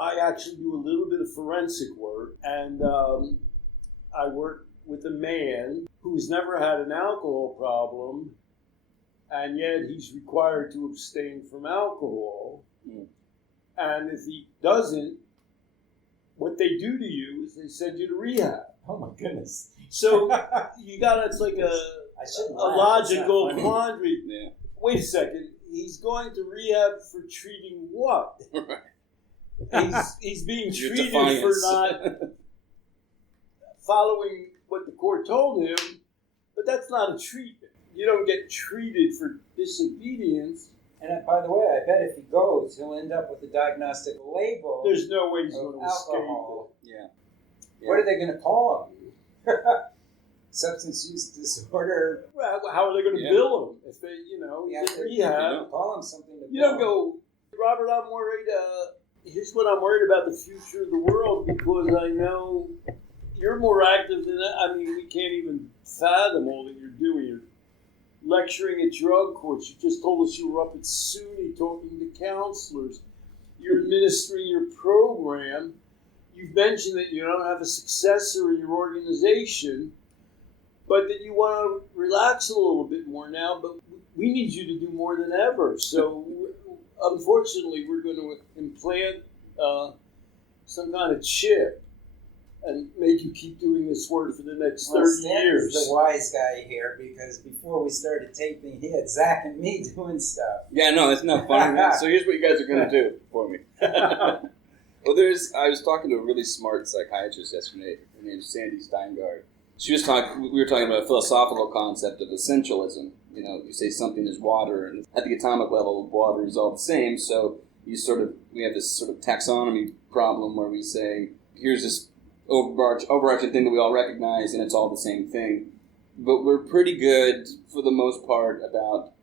I actually do a little bit of forensic work, and I work with a man who's never had an alcohol problem, and yet he's required to abstain from alcohol. Mm. And if he doesn't, what they do to you is they send you to rehab. Oh my goodness! So it's like a logical quandary. Yeah. Wait a second, he's going to rehab for treating what? He's being treated for not following what the court told him, but that's not a treatment. You don't get treated for disobedience. And by the way, I bet if he goes, he'll end up with a diagnostic label. There's no way he's going to alcohol. escape Yeah. What are they going to call him? Substance use disorder. Well, how are they going to bill him if they, he's in rehab? Call him something. You don't go, Robert, I'm worried. Here's what I'm worried about: the future of the world, because I know you're more active than that. I mean, we can't even fathom all that you're doing. You're lecturing at drug courts. You just told us you were up at SUNY talking to counselors. You're administering your program. You've mentioned that you don't have a successor in your organization, but that you want to relax a little bit more now. But we need you to do more than ever. So, unfortunately, we're going to implant some kind of chip and make you keep doing this work for the next 30 years. Stanton's the wise guy here, because before we started taping, he had Zach and me doing stuff. Yeah, no, that's not funny. So here's what you guys are going to do for me. Well, I was talking to a really smart psychiatrist yesterday. Her name is Sandy Steingard. We were talking about a philosophical concept of essentialism. You say something is water, and at the atomic level, water is all the same. So we have this sort of taxonomy problem where we say, here's this overarching thing that we all recognize, and it's all the same thing. But we're pretty good, for the most part, about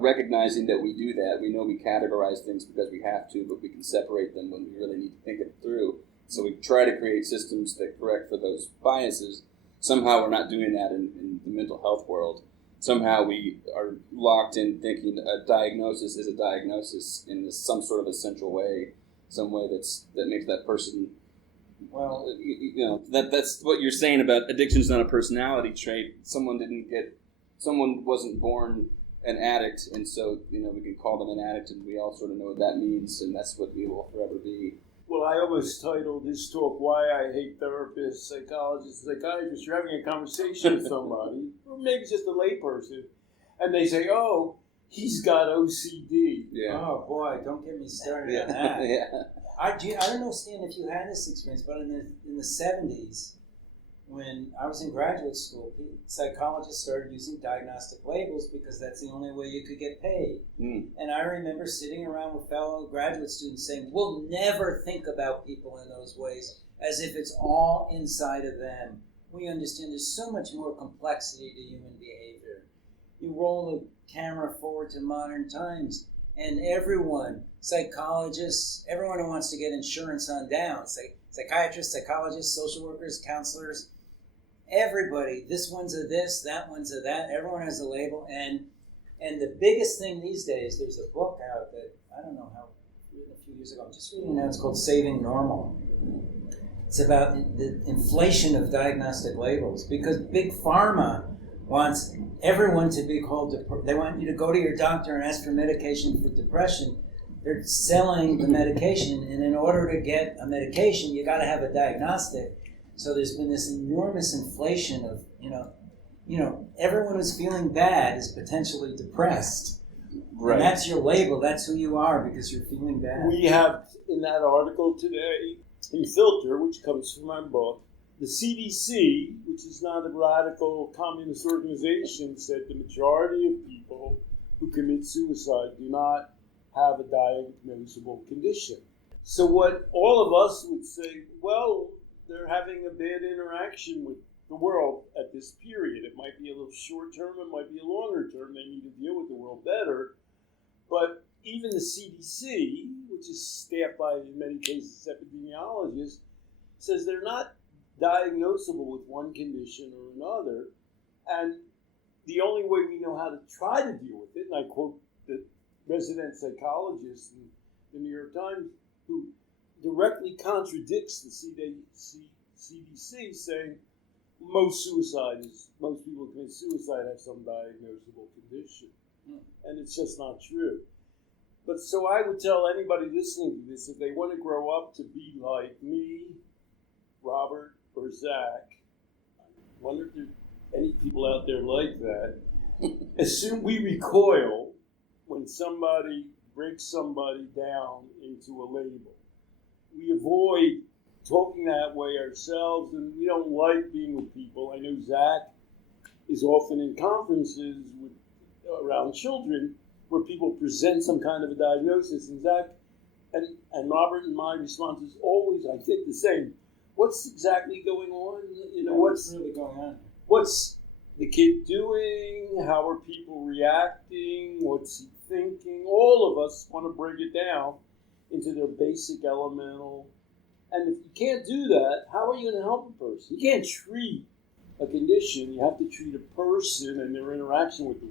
recognizing that we do that. We know we categorize things because we have to, but we can separate them when we really need to think it through. So we try to create systems that correct for those biases. Somehow we're not doing that in the mental health world. Somehow we are locked in thinking a diagnosis is a diagnosis in some sort of essential way, some way that makes that person. Well, that's what you're saying about addiction's not a personality trait. Someone wasn't born an addict, and so we can call them an addict, and we all sort of know what that means, and that's what we will forever be. Well, I almost titled this talk "Why I Hate Therapists, Psychologists, Psychiatrists." You're having a conversation with somebody, or maybe just a layperson, and they say, "Oh, he's got OCD." Yeah. Oh boy, don't get me started on that. Yeah. I don't know, Stan, if you had this experience, but in the 70s, when I was in graduate school, psychologists started using diagnostic labels because that's the only way you could get paid. Mm. And I remember sitting around with fellow graduate students saying, we'll never think about people in those ways, as if it's all inside of them. We understand there's so much more complexity to human behavior. You roll the camera forward to modern times, and everyone, psychologists, everyone who wants to get insurance on down, psychiatrists, psychologists, social workers, counselors, everybody, this one's a this, that one's a that, everyone has a label, and the biggest thing these days, there's a book out that, I don't know how, a few years ago, I'm just reading it now, it's called Saving Normal. It's about the inflation of diagnostic labels, because Big Pharma wants everyone to be called, they want you to go to your doctor and ask for medication for depression. They're selling the medication, and in order to get a medication, you got to have a diagnostic. So there's been this enormous inflation of, everyone who's feeling bad is potentially depressed. Right. And that's your label. That's who you are because you're feeling bad. We have in that article today, in Filter, which comes from my book, the CDC, which is not a radical communist organization, said the majority of people who commit suicide do not have a diagnosable condition. So what all of us would say, well, they're having a bad interaction with the world at this period. It might be a little short term, it might be a longer term. They need to deal with the world better. But even the CDC, which is staffed by, in many cases, epidemiologists, says they're not diagnosable with one condition or another. And the only way we know how to try to deal with it, and I quote the resident psychologist in the New York Times who directly contradicts the CDC saying most people who commit suicide have some diagnosable condition. And it's just not true. But so I would tell anybody listening to this, if they want to grow up to be like me, Robert, or Zach, I wonder if there are any people out there like that, assume we recoil when somebody breaks somebody down into a label. We avoid talking that way ourselves, and we don't like being with people. I know Zach is often in conferences around children where people present some kind of a diagnosis, and Zach and Robert and my response is always, I think, the same. What's exactly going on? What's really going on? What's the kid doing? How are people reacting? What's he thinking? All of us want to break it down into their basic elemental. And if you can't do that, how are you going to help a person? You can't treat a condition. You have to treat a person and their interaction with the